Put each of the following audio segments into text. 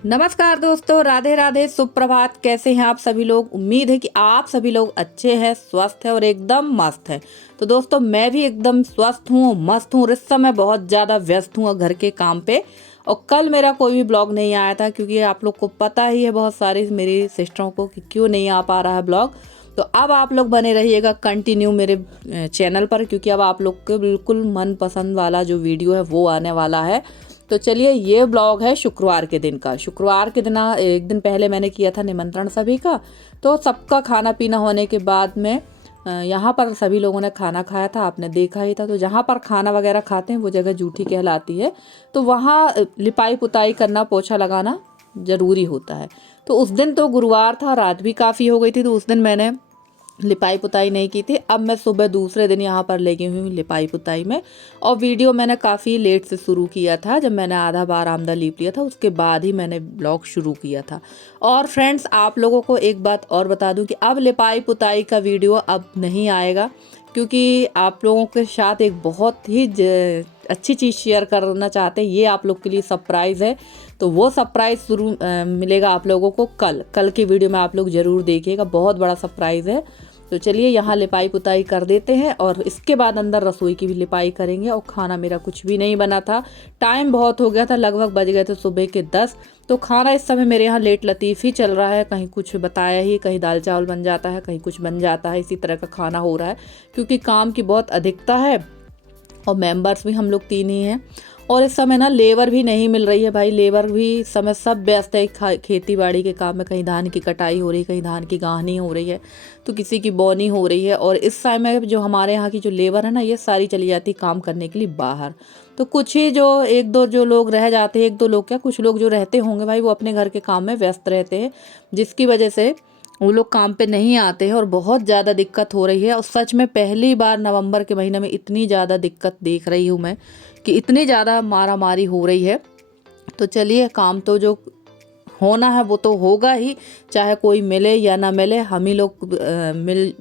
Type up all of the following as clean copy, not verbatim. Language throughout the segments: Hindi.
नमस्कार दोस्तों, राधे राधे, सुप्रभात। कैसे हैं आप सभी लोग? उम्मीद है कि आप सभी लोग अच्छे हैं, स्वस्थ हैं और एकदम मस्त हैं। तो दोस्तों, मैं भी एकदम स्वस्थ हूँ, मस्त हूँ। इस समय बहुत ज़्यादा व्यस्त हूँ घर के काम पे। और कल मेरा कोई भी ब्लॉग नहीं आया था क्योंकि आप लोग को पता ही है, बहुत सारी मेरी सिस्टरों को, कि क्यों नहीं आ पा रहा है ब्लॉग। तो अब आप लोग बने रहिएगा कंटिन्यू मेरे चैनल पर, क्योंकि अब आप लोग के बिल्कुल मनपसंद वाला जो वीडियो है वो आने वाला है। तो चलिए, ये ब्लॉग है शुक्रवार के दिन का। शुक्रवार के दिन एक दिन पहले मैंने किया था निमंत्रण सभी का। तो सबका खाना पीना होने के बाद में यहाँ पर सभी लोगों ने खाना खाया था, आपने देखा ही था। तो जहाँ पर खाना वगैरह खाते हैं वो जगह जूठी कहलाती है। तो वहाँ लिपाई पुताई करना, पोछा लगाना ज़रूरी होता है। तो उस दिन तो गुरुवार था, रात भी काफ़ी हो गई थी, तो उस दिन मैंने लिपाई पुताई नहीं की थी। अब मैं सुबह दूसरे दिन यहाँ पर लगी हुई हूँ लिपाई पुताई में। और वीडियो मैंने काफ़ी लेट से शुरू किया था, जब मैंने आधा बार आमदा लीप लिया था उसके बाद ही मैंने ब्लॉग शुरू किया था। और फ्रेंड्स, आप लोगों को एक बात और बता दूं कि अब लिपाई पुताई का वीडियो अब नहीं आएगा, क्योंकि आप लोगों के साथ एक बहुत ही अच्छी चीज़ शेयर करना चाहते हैं। ये आप लोग के लिए सरप्राइज़ है। तो वो सरप्राइज़ शुरू मिलेगा आप लोगों को कल की वीडियो में। आप लोग ज़रूर देखिएगा, बहुत बड़ा सरप्राइज़ है। तो चलिए, यहाँ लिपाई पुताई कर देते हैं और इसके बाद अंदर रसोई की भी लिपाई करेंगे। और खाना मेरा कुछ भी नहीं बना था, टाइम बहुत हो गया था, लगभग बज गए थे सुबह के 10। तो खाना इस समय मेरे यहाँ लेट लतीफ़ ही चल रहा है। कहीं कुछ बताया ही, कहीं दाल चावल बन जाता है, कहीं कुछ बन जाता है, इसी तरह का खाना हो रहा है, क्योंकि काम की बहुत अधिकता है और मेंबर्स भी हम लोग 3 ही हैं। और इस समय ना लेबर भी नहीं मिल रही है भाई। लेबर भी इस समय सब व्यस्त है खेती बाड़ी के काम में। कहीं धान की कटाई हो रही है, कहीं धान की गाहनी हो रही है, तो किसी की बोनी हो रही है। और इस समय जो हमारे यहाँ की जो लेबर है ना, ये सारी चली जाती है काम करने के लिए बाहर। तो कुछ ही जो एक दो जो लोग रह जाते हैं, एक दो लोग क्या, कुछ लोग जो रहते होंगे भाई, वो अपने घर के काम में व्यस्त रहते हैं, जिसकी वजह से वो लोग काम पे नहीं आते हैं और बहुत ज़्यादा दिक्कत हो रही है। और सच में पहली बार नवंबर के महीने में इतनी ज़्यादा दिक्कत देख रही हूँ मैं, कि इतनी ज़्यादा मारा मारी हो रही है। तो चलिए, काम तो जो होना है वो तो होगा ही, चाहे कोई मिले या ना मिले। हम ही लोग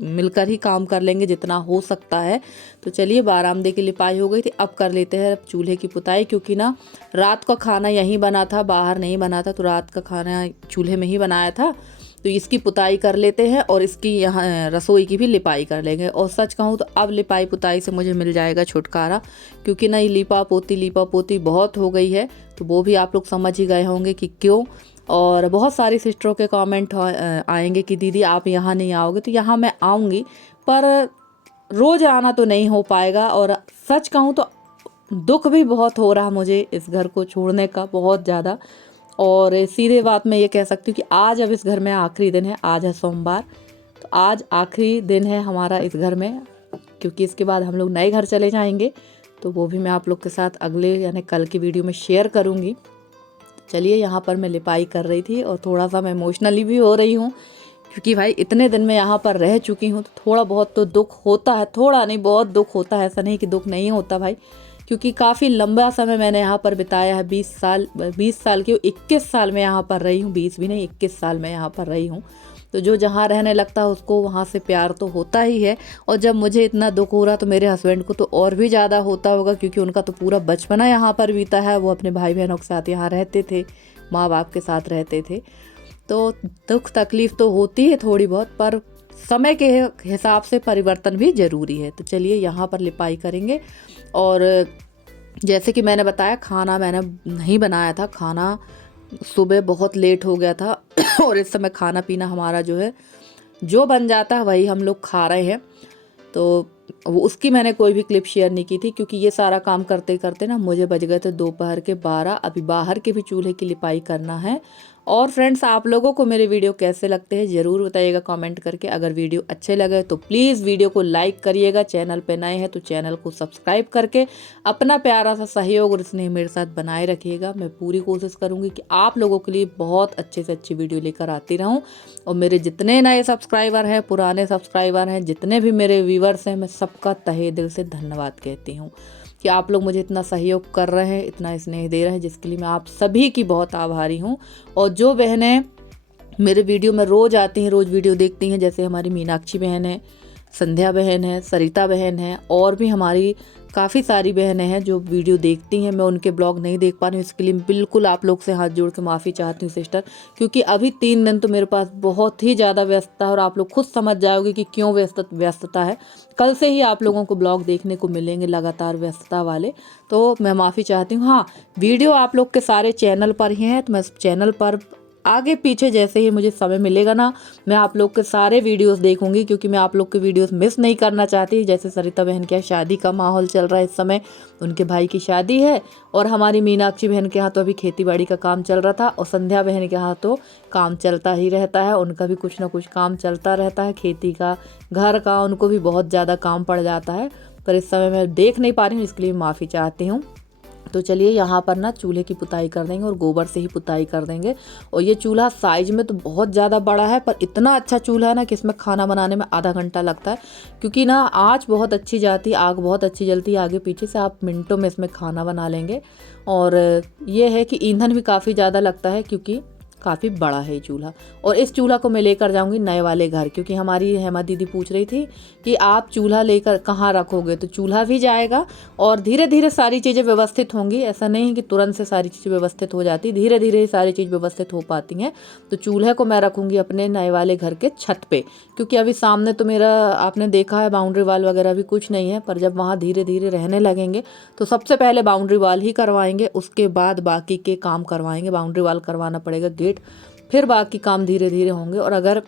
मिलकर ही काम कर लेंगे जितना हो सकता है। तो चलिए, बारामदे की लिपाई हो गई थी, अब कर लेते हैं चूल्हे की पुताई। क्योंकि ना रात का खाना यहीं बना था, बाहर नहीं बना था, तो रात का खाना चूल्हे में ही बनाया था। तो इसकी पुताई कर लेते हैं और इसकी यहाँ रसोई की भी लिपाई कर लेंगे। और सच कहूँ तो अब लिपाई पुताई से मुझे मिल जाएगा छुटकारा, क्योंकि ना ये लीपा पोती बहुत हो गई है। तो वो भी आप लोग समझ ही गए होंगे कि क्यों। और बहुत सारी सिस्टरों के कमेंट आएंगे कि दीदी आप यहाँ नहीं आओगे। तो यहाँ मैं आऊँगी, पर रोज़ आना तो नहीं हो पाएगा। और सच कहूँ तो दुख भी बहुत हो रहा मुझे इस घर को छोड़ने का, बहुत ज़्यादा। और सीधे बात मैं ये कह सकती हूँ कि आज अब इस घर में आखिरी दिन है। आज है सोमवार, तो आज आखिरी दिन है हमारा इस घर में, क्योंकि इसके बाद हम लोग नए घर चले जाएंगे। तो वो भी मैं आप लोग के साथ अगले यानी कल की वीडियो में शेयर करूँगी। चलिए, यहाँ पर मैं लिपाई कर रही थी और थोड़ा सा मैं इमोशनली भी हो रही हूँ, क्योंकि भाई इतने दिन मैं यहाँ पर रह चुकी हूँ। तो थोड़ा बहुत तो दुख होता है, थोड़ा नहीं बहुत दुख होता है, ऐसा नहीं कि दुख नहीं होता भाई। क्योंकि काफ़ी लंबा समय मैंने यहाँ पर बिताया है, 20 साल की 21 साल में यहाँ पर रही हूँ। 20 भी नहीं, 21 साल में यहाँ पर रही हूँ। तो जो जहाँ रहने लगता है उसको वहाँ से प्यार तो होता ही है। और जब मुझे इतना दुख हो रहा तो मेरे हस्बैंड को तो और भी ज़्यादा होता होगा, क्योंकि उनका तो पूरा बचपना यहाँ पर बीता है। वो अपने भाई बहनों के साथ यहाँ रहते थे, माँ बाप के साथ रहते थे। तो दुख तकलीफ़ तो होती है थोड़ी बहुत, पर समय के हिसाब से परिवर्तन भी ज़रूरी है। तो चलिए, यहाँ पर लिपाई करेंगे। और जैसे कि मैंने बताया, खाना मैंने नहीं बनाया था, खाना सुबह बहुत लेट हो गया था और इस समय खाना पीना हमारा जो है, जो बन जाता है वही हम लोग खा रहे हैं। तो वो उसकी मैंने कोई भी क्लिप शेयर नहीं की थी, क्योंकि ये सारा काम करते करते ना मुझे बज गए थे दोपहर के 12। अभी बाहर के भी चूल्हे की लिपाई करना है। और फ्रेंड्स, आप लोगों को मेरे वीडियो कैसे लगते हैं ज़रूर बताइएगा कमेंट करके। अगर वीडियो अच्छे लगे तो प्लीज़ वीडियो को लाइक करिएगा। चैनल पे नए हैं तो चैनल को सब्सक्राइब करके अपना प्यारा सा सहयोग और स्नेह मेरे साथ बनाए रखिएगा। मैं पूरी कोशिश करूँगी कि आप लोगों के लिए बहुत अच्छे से अच्छी वीडियो लेकर आती रहूँ। और मेरे जितने नए सब्सक्राइबर हैं, पुराने सब्सक्राइबर हैं, जितने भी मेरे व्यूवर्स हैं, मैं सबका तहे दिल से धन्यवाद कहती हूँ कि आप लोग मुझे इतना सहयोग कर रहे हैं, इतना स्नेह दे रहे हैं, जिसके लिए मैं आप सभी की बहुत आभारी हूँ। और जो बहनें मेरे वीडियो में रोज़ आती हैं, रोज़ वीडियो देखती हैं, जैसे हमारी मीनाक्षी बहन है, संध्या बहन है, सरिता बहन है, और भी हमारी काफ़ी सारी बहनें हैं जो वीडियो देखती हैं। मैं उनके ब्लॉग नहीं देख पा रही हूँ, इसके लिए बिल्कुल आप लोग से हाथ जोड़ के माफ़ी चाहती हूँ सिस्टर, क्योंकि अभी 3 दिन तो मेरे पास बहुत ही ज़्यादा व्यस्तता है और आप लोग खुद समझ जाओगे कि क्यों व्यस्तता है। कल से ही आप लोगों को ब्लॉग देखने को मिलेंगे लगातार व्यस्तता वाले, तो मैं माफ़ी चाहती हूँ। हाँ, वीडियो आप लोग के सारे चैनल पर ही हैं, तो मैं चैनल पर आगे पीछे जैसे ही मुझे समय मिलेगा ना, मैं आप लोग के सारे वीडियोस देखूंगी, क्योंकि मैं आप लोग के वीडियोस मिस नहीं करना चाहती। जैसे सरिता बहन के यहाँ शादी का माहौल चल रहा है इस समय, उनके भाई की शादी है, और हमारी मीनाक्षी बहन के यहाँ तो अभी खेती बाड़ी का काम चल रहा था, और संध्या बहन के यहाँ तो काम चलता ही रहता है, उनका भी कुछ ना कुछ काम चलता रहता है, खेती का, घर का, उनको भी बहुत ज़्यादा काम पड़ जाता है। पर इस समय मैं देख नहीं पा रही हूँ, इसके लिए माफ़ी चाहती हूँ। तो चलिए यहाँ पर ना चूल्हे की पुताई कर देंगे और गोबर से ही पुताई कर देंगे। और ये चूल्हा साइज में तो बहुत ज़्यादा बड़ा है, पर इतना अच्छा चूल्हा है ना कि इसमें खाना बनाने में आधा घंटा लगता है, क्योंकि ना आँच बहुत अच्छी जाती है, आग बहुत अच्छी जलती है आगे पीछे से, आप मिनटों में इसमें खाना बना लेंगे। और ये है कि ईंधन भी काफ़ी ज़्यादा लगता है, क्योंकि काफ़ी बड़ा है ये चूल्हा। और इस चूल्हा को मैं लेकर जाऊंगी नए वाले घर, क्योंकि हमारी हेमा दीदी पूछ रही थी कि आप चूल्हा लेकर कहाँ रखोगे, तो चूल्हा भी जाएगा और धीरे धीरे सारी चीज़ें व्यवस्थित होंगी। ऐसा नहीं कि तुरंत से सारी चीज़ें व्यवस्थित हो जाती, धीरे धीरे ही सारी चीज़ व्यवस्थित हो पाती हैं। तो चूल्हे को मैं रखूँगी अपने नए वाले घर के छत पे, क्योंकि अभी सामने तो मेरा आपने देखा है बाउंड्री वाल वगैरह भी कुछ नहीं है, पर जब वहाँ धीरे धीरे रहने लगेंगे तो सबसे पहले बाउंड्री वाल ही करवाएंगे, उसके बाद बाकी के काम करवाएंगे। बाउंड्री वाल करवाना पड़ेगा, गेट, फिर बाकी काम धीरे धीरे होंगे। और अगर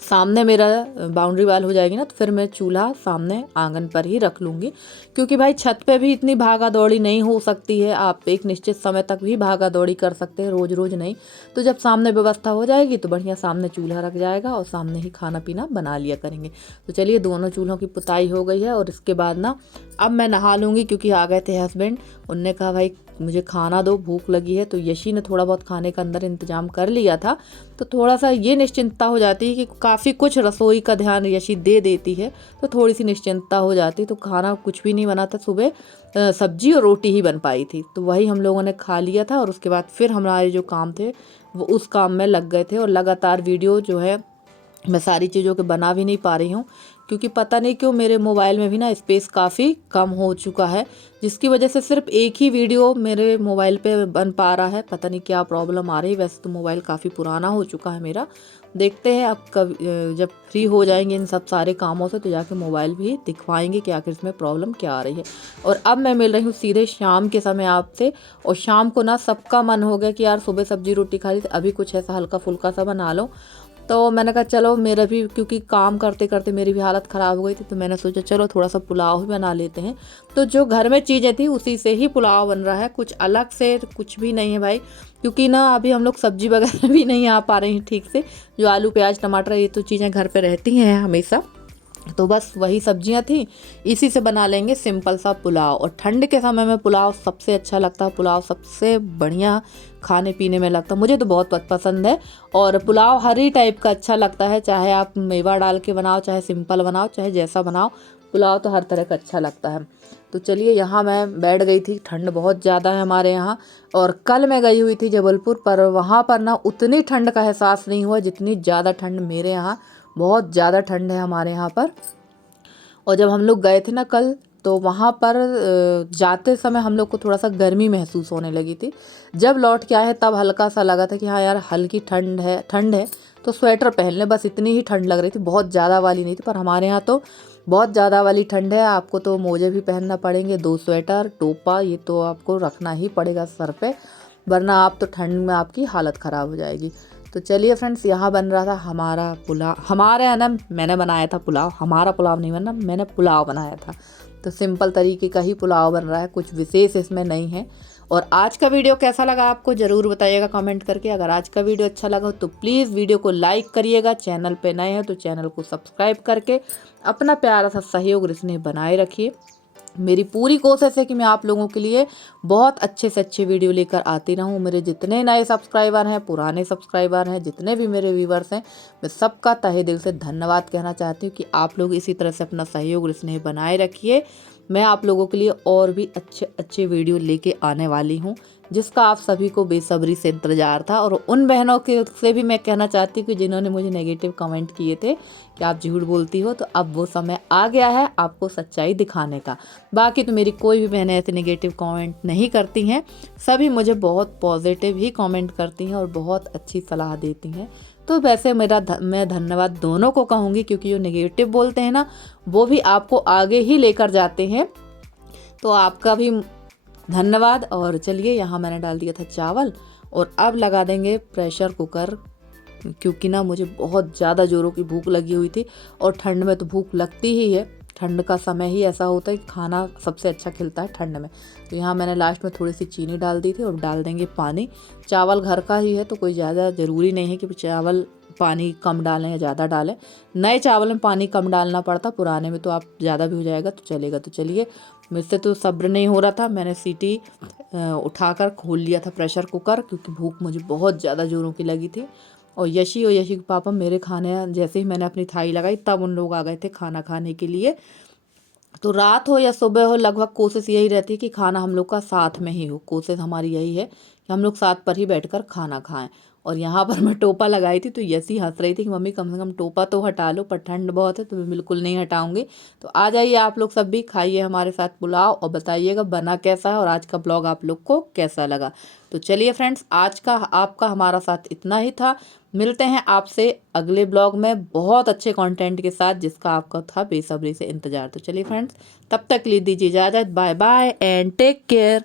सामने मेरा बाउंड्री वाल हो जाएगी ना, तो फिर मैं चूल्हा सामने आंगन पर ही रख लूँगी, क्योंकि भाई छत पे भी इतनी भागा दौड़ी नहीं हो सकती है। आप एक निश्चित समय तक भी भागा दौड़ी कर सकते हैं, रोज़ रोज़ नहीं। तो जब सामने व्यवस्था हो जाएगी तो बढ़िया सामने चूल्हा रख जाएगा और सामने ही खाना पीना बना लिया करेंगे। तो चलिए, दोनों चूल्हों की पुताई हो गई है, और इसके बाद ना अब मैं नहा लूँगी, क्योंकि आ गए थे हस्बैंड। उनने कहा भाई मुझे खाना दो, भूख लगी है। तो यशी ने थोड़ा बहुत खाने का अंदर इंतजाम कर लिया था, तो थोड़ा सा ये निश्चिंतता हो जाती है कि काफ़ी कुछ रसोई का ध्यान यशी दे देती है, तो थोड़ी सी निश्चिंतता हो जाती है। तो खाना कुछ भी नहीं बना था, सुबह सब्जी और रोटी ही बन पाई थी, तो वही हम लोगों ने खा लिया था। और उसके बाद फिर हमारे जो काम थे वो उस काम में लग गए थे, और लगातार वीडियो जो है मैं सारी चीज़ों के बना भी नहीं पा रही हूँ, क्योंकि पता नहीं क्यों मेरे मोबाइल में भी ना स्पेस काफ़ी कम हो चुका है, जिसकी वजह से सिर्फ एक ही वीडियो मेरे मोबाइल पे बन पा रहा है। पता नहीं क्या प्रॉब्लम आ रही है। वैसे तो मोबाइल काफ़ी पुराना हो चुका है मेरा। देखते हैं अब कब जब फ्री हो जाएंगे इन सब सारे कामों से, तो जाके मोबाइल भी दिखवाएंगे कि आखिर इसमें प्रॉब्लम क्या आ रही है। और अब मैं मिल रही हूँ सीधे शाम के समय आपसे। और शाम को ना सबका मन हो गया कि यार सुबह सब्जी रोटी खा ली, तो अभी कुछ ऐसा हल्का फुल्का सा बना लो। तो मैंने कहा चलो, मेरा भी क्योंकि काम करते करते मेरी भी हालत ख़राब हो गई थी, तो मैंने सोचा चलो थोड़ा सा पुलाव ही बना लेते हैं। तो जो घर में चीज़ें थी उसी से ही पुलाव बन रहा है, कुछ अलग से कुछ भी नहीं है भाई, क्योंकि ना अभी हम लोग सब्जी वगैरह भी नहीं आ पा रहे हैं ठीक से। जो आलू प्याज टमाटर ये तो चीज़ें घर पे रहती हैं हमेशा, तो बस वही सब्जियां थी, इसी से बना लेंगे सिंपल सा पुलाव। और ठंड के समय में पुलाव सबसे अच्छा लगता है, पुलाव सबसे बढ़िया खाने पीने में लगता है, मुझे तो बहुत पसंद है। और पुलाव हर ही टाइप का अच्छा लगता है, चाहे आप मेवा डाल के बनाओ, चाहे सिंपल बनाओ, चाहे जैसा बनाओ, पुलाव तो हर तरह का अच्छा लगता है। तो चलिए, यहाँ मैं बैठ गई थी, ठंड बहुत ज़्यादा है हमारे यहाँ। और कल मैं गई हुई थी जबलपुर, पर वहाँ पर ना उतनी ठंड का एहसास नहीं हुआ जितनी ज़्यादा ठंड मेरे यहाँ। बहुत ज़्यादा ठंड है हमारे यहाँ पर। और जब हम लोग गए थे ना कल, तो वहाँ पर जाते समय हम लोग को थोड़ा सा गर्मी महसूस होने लगी थी। जब लौट के आए हैं तब हल्का सा लगा था कि हाँ यार हल्की ठंड है, तो स्वेटर पहन ले, बस इतनी ही ठंड लग रही थी, बहुत ज़्यादा वाली नहीं थी। पर हमारे यहाँ तो बहुत ज़्यादा वाली ठंड है, आपको तो मोजे भी पहनना पड़ेंगे, 2 स्वेटर, टोपा, ये तो आपको रखना ही पड़ेगा सर पे, वरना आप तो ठंड में आपकी हालत ख़राब हो जाएगी। तो चलिए फ्रेंड्स, यहाँ बन रहा था हमारा पुलाव। हमारे यहाँ ना मैंने बनाया था पुलाव, हमारा पुलाव नहीं बना, मैंने पुलाव बनाया था। तो सिंपल तरीके का ही पुलाव बन रहा है, कुछ विशेष इसमें नहीं है। और आज का वीडियो कैसा लगा आपको ज़रूर बताइएगा कमेंट करके। अगर आज का वीडियो अच्छा लगा तो प्लीज़ वीडियो को लाइक करिएगा, चैनल पे नए हैं तो चैनल को सब्सक्राइब करके अपना प्यारा सा सहयोग स्नेह बनाए रखिए। मेरी पूरी कोशिश है कि मैं आप लोगों के लिए बहुत अच्छे से अच्छे वीडियो लेकर आती रहूं। मेरे जितने नए सब्सक्राइबर हैं, पुराने सब्सक्राइबर हैं, जितने भी मेरे व्यूवर्स हैं, मैं सबका तहे दिल से धन्यवाद कहना चाहती हूं कि आप लोग इसी तरह से अपना सहयोग स्नेह बनाए रखिए। मैं आप लोगों के लिए और भी अच्छे अच्छे वीडियो लेके आने वाली हूँ, जिसका आप सभी को बेसब्री से इंतज़ार था। और उन बहनों के से भी मैं कहना चाहती हूँ कि जिन्होंने मुझे नेगेटिव कमेंट किए थे कि आप झूठ बोलती हो, तो अब वो समय आ गया है आपको सच्चाई दिखाने का। बाकी तो मेरी कोई भी बहनें ऐसे नेगेटिव कमेंट नहीं करती हैं, सभी मुझे बहुत पॉजिटिव ही कमेंट करती हैं और बहुत अच्छी सलाह देती हैं। तो वैसे मैं धन्यवाद दोनों को कहूँगी, क्योंकि जो नेगेटिव बोलते हैं ना, वो भी आपको आगे ही लेकर जाते हैं। तो आपका भी धन्यवाद। और चलिए, यहाँ मैंने डाल दिया था चावल और अब लगा देंगे प्रेशर कुकर, क्योंकि ना मुझे बहुत ज़्यादा ज़ोरों की भूख लगी हुई थी और ठंड में तो भूख लगती ही है। ठंड का समय ही ऐसा होता है कि खाना सबसे अच्छा खिलता है ठंड में। तो यहाँ मैंने लास्ट में थोड़ी सी चीनी डाल दी थी और डाल देंगे पानी। चावल घर का ही है तो कोई ज़्यादा ज़रूरी नहीं है कि चावल पानी कम डालें या ज़्यादा डालें। नए चावल में पानी कम डालना पड़ता, पुराने में तो आप ज़्यादा भी हो जाएगा तो चलेगा। तो चलिए, मुझसे तो सब्र नहीं हो रहा था, मैंने सीटी उठाकर खोल लिया था प्रेशर कुकर, क्योंकि भूख मुझे बहुत ज़्यादा ज़ोरों की लगी थी। और यशी के पापा मेरे खाने, जैसे ही मैंने अपनी थाली लगाई तब उन लोग आ गए थे खाना खाने के लिए। तो रात हो या सुबह हो, लगभग कोशिश यही रहती है कि खाना हम लोग का साथ में ही हो। कोशिश हमारी यही है कि हम लोग साथ पर ही बैठकर खाना खाएं। और यहाँ पर मैं टोपा लगाई थी तो यसी हंस रही थी कि मम्मी कम से कम टोपा तो हटा लो, पर ठंड बहुत है तो मैं बिल्कुल नहीं हटाऊंगी। तो आ जाइए आप लोग सब भी, खाइए हमारे साथ पुलाव और बताइएगा बना कैसा है और आज का ब्लॉग आप लोग को कैसा लगा। तो चलिए फ्रेंड्स, आज का आपका हमारा साथ इतना ही था। मिलते हैं आपसे अगले ब्लॉग में बहुत अच्छे कंटेंट के साथ, जिसका आपका था बेसब्री से इंतजार। तो चलिए फ्रेंड्स, तब तक ले दीजिए इजाज़त। Bye bye and take care.